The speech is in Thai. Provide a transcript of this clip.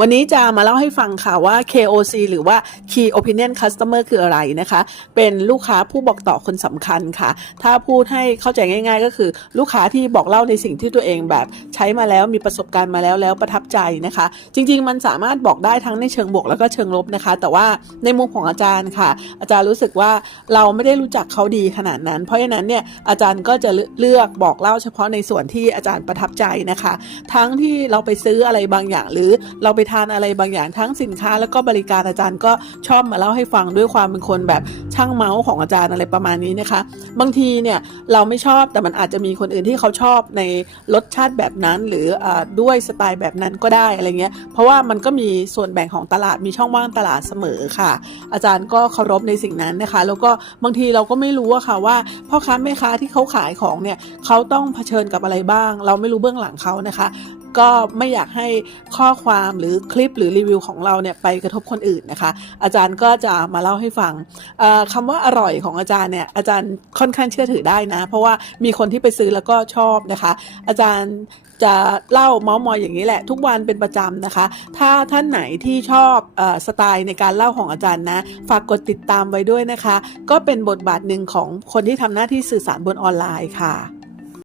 วันนี้จะมาเล่าให้ฟังค่ะว่า KOC หรือว่า Key Opinion Customer คืออะไรนะคะ เป็นลูกค้าผู้บอกต่อคนสำคัญค่ะ ถ้าพูดให้เข้าใจง่าย ๆ ก็คือ ลูกค้าที่บอกเล่าในสิ่งที่ตัวเองแบบใช้มาแล้วมีประสบการณ์มาแล้วแล้วประทับใจนะคะ จริง ๆ มันสามารถบอกได้ทั้งในเชิงบวกแล้วก็เชิงลบนะคะ แต่ว่าในมุมของอาจารย์ค่ะ อาจารย์รู้สึกว่าเราไม่ได้รู้จักเขาดีขนาดนั้น เพราะฉะนั้นเนี่ยอาจารย์ก็จะเลือกบอกเล่าเฉพาะในส่วนที่อาจารย์ประทับใจนะคะ ทั้งที่เราไปซื้ออะไรบางอย่างหรือเราราไปทานอะไรบางอย่างทั้งสินค้า แล้วก็บริการอาจารย์ก็ชอบมาเล่าให้ฟังด้วยความเป็นคนแบบช่างเมาส์ของอาจารย์อะไรประมาณนี้นะคะ บางทีเนี่ยเราไม่ชอบแต่มันอาจจะมีคนอื่นที่เขาชอบในรสชาติแบบนั้นหรืออด้วยสไตล์แบบนั้นก็ได้อะไรเงี้ยเพราะว่ามันก็มีส่วนแบ่งของตลาดมีช่องว่างตลาดเสมอค่ะ อาจารย์ก็เคารพในสิ่งนั้นนะคะ แล้วก็บางทีเราก็ไม่รู้อะค่ะว่าพ่อค้าแม่ค้าที่เขาขายของเนี่ยเขาต้องเผชิญกับอะไรบ้าง เราไม่รู้เบื้องหลังเขานะคะ ก็ไม่อยากให้ข้อความหรือคลิปหรือรีวิวของเราเนี่ยไปกระทบคนอื่นนะคะ อาจารย์ก็จะมาเล่าให้ฟังเอ่อคำว่าอร่อยของอาจารย์เนี่ยอาจารย์ค่อนข้างเชื่อถือได้นะ เพราะว่ามีคนที่ไปซื้อแล้วก็ชอบนะคะ อาจารย์จะเล่าเมาส์มอยอย่างนี้แหละ ทุกวันเป็นประจำนะคะ ถ้าท่านไหนที่ชอบอสไตล์ในการเล่าของอาจารย์นะ ฝากกดติดตามไว้ด้วยนะคะ ก็เป็นบทบาทหนึ่งของคนที่ทำหน้าที่สื่อสารบนออนไลน์ค่ะ